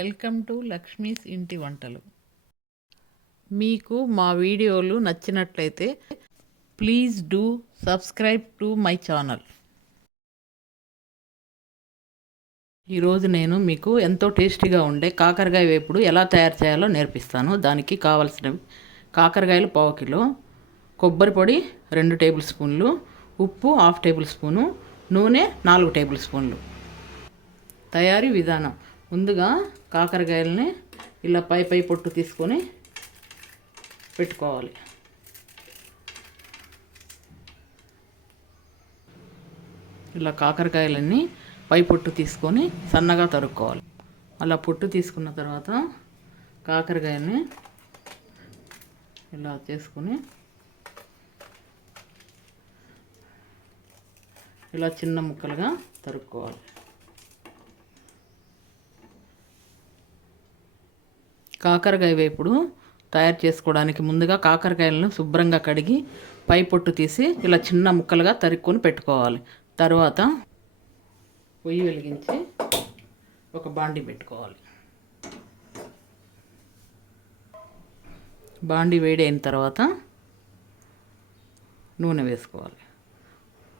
Welcome to Lakshmi's ఇంటి వంటలు. మీకు మా వీడియోలు నచ్చినట్లయితే please do subscribe to my channel. ఈరోజు నేను మీకు ఎంతో టేస్టీగా ఉండే కాకరకాయ వేపుడు ఎలా తయారు చేయాలో నేర్పిస్తాను. దానికి కావలసినవి కాకరకాయలు 1/2 కిలో, కొబ్బరి పొడి 2 టేబుల్ స్పూన్లు, ఉప్పు 1/2 టేబుల్ స్పూను, నూనె 4 టేబుల్ స్పూన్లు. తయారీ విధానం: ముందుగా కాకరకాయలని ఇలా పై పొట్టు తీసుకొని పెట్టుకోవాలి. ఇలా కాకరకాయలన్నీ పై పొట్టు తీసుకొని సన్నగా తరుక్కోవాలి. అలా పొట్టు తీసుకున్న తర్వాత కాకరకాయని ఇలా చేసుకొని ఇలా చిన్న ముక్కలుగా తరుక్కోవాలి. కాకరకాయ వేపుడు తయారు చేసుకోవడానికి ముందుగా కాకరకాయలను శుభ్రంగా కడిగి పై పొట్టు తీసి ఇలా చిన్న ముక్కలుగా తరుక్కొని పెట్టుకోవాలి. తర్వాత పొయ్యి వెలిగించి ఒక బాండీ పెట్టుకోవాలి. బాండీ వేడి అయిన తర్వాత నూనె వేసుకోవాలి.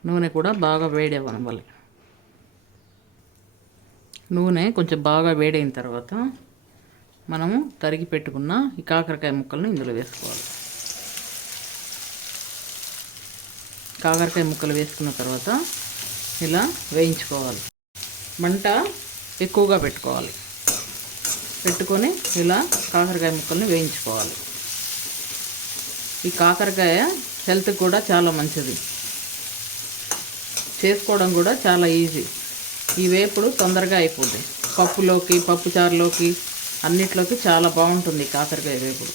నూనె కూడా బాగా వేడి అవ్వాలి. నూనె కొంచెం బాగా వేడైన తర్వాత మనము తరిగి పెట్టుకున్న ఈ కాకరకాయ ముక్కలను ఇందులో వేసుకోవాలి. కాకరకాయ ముక్కలు వేసుకున్న తర్వాత ఇలా వేయించుకోవాలి. మంట ఎక్కువగా పెట్టుకొని ఇలా కాకరకాయ ముక్కల్ని వేయించుకోవాలి. ఈ కాకరకాయ హెల్త్కి కూడా చాలా మంచిది, చేసుకోవడం కూడా చాలా ఈజీ. ఈ వేపుడు తొందరగా అయిపోద్ది. పప్పులోకి, పప్పుచారులోకి అన్నిట్లోకి చాలా బాగుంటుంది కాకరకాయ వేపుడు.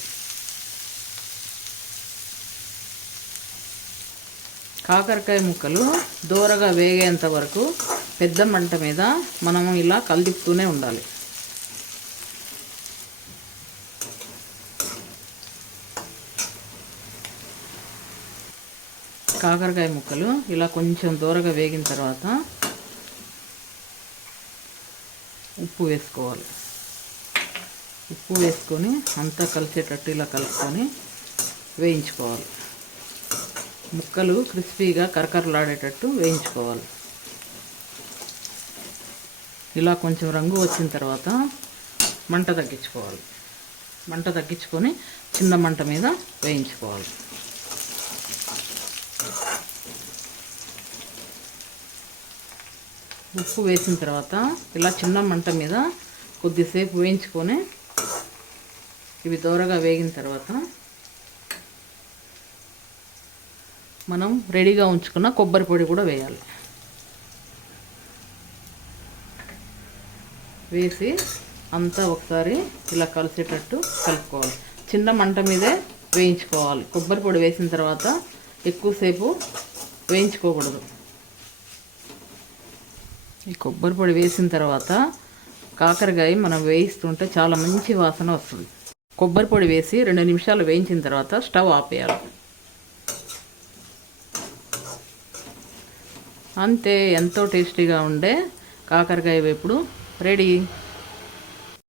కాకరకాయ ముక్కలు దూరగా వేగేంత వరకు పెద్ద మంట మీద మనము ఇలా కలుపుతూనే ఉండాలి. కాకరకాయ ముక్కలు ఇలా కొంచెం దూరగా వేగిన తర్వాత ఉప్పు వేసుకోవాలి. ఉప్పు వేసుకొని అంతా కలిసేటట్టు ఇలా కలుపుకొని వేయించుకోవాలి. ముక్కలు క్రిస్పీగా కరకరలాడేటట్టు వేయించుకోవాలి. ఇలా కొంచెం రంగు వచ్చిన తర్వాత మంట తగ్గించుకోవాలి. మంట తగ్గించుకొని చిన్న మంట మీద వేయించుకోవాలి. ఉప్పు వేసిన తర్వాత ఇలా చిన్న మంట మీద కొద్దిసేపు వేయించుకొని ఇవి దూరగా వేగిన తర్వాత మనం రెడీగా ఉంచుకున్న కొబ్బరి పొడి కూడా వేయాలి. వేసి అంతా ఒకసారి ఇలా కలిసేటట్టు కలుపుకోవాలి. చిన్న మంట మీదే వేయించుకోవాలి. కొబ్బరి పొడి వేసిన తర్వాత ఎక్కువసేపు వేయించుకోకూడదు. ఈ కొబ్బరి పొడి వేసిన తర్వాత కాకరకాయ మనం వేయిస్తుంటే చాలా మంచి వాసన వస్తుంది. కొబ్బరి పొడి వేసి 2 నిమిషాలు వేయించిన తర్వాత స్టవ్ ఆపేయాలి. అంతే, ఎంతో టేస్టీగా ఉండే కాకరకాయ వేపుడు రెడీ.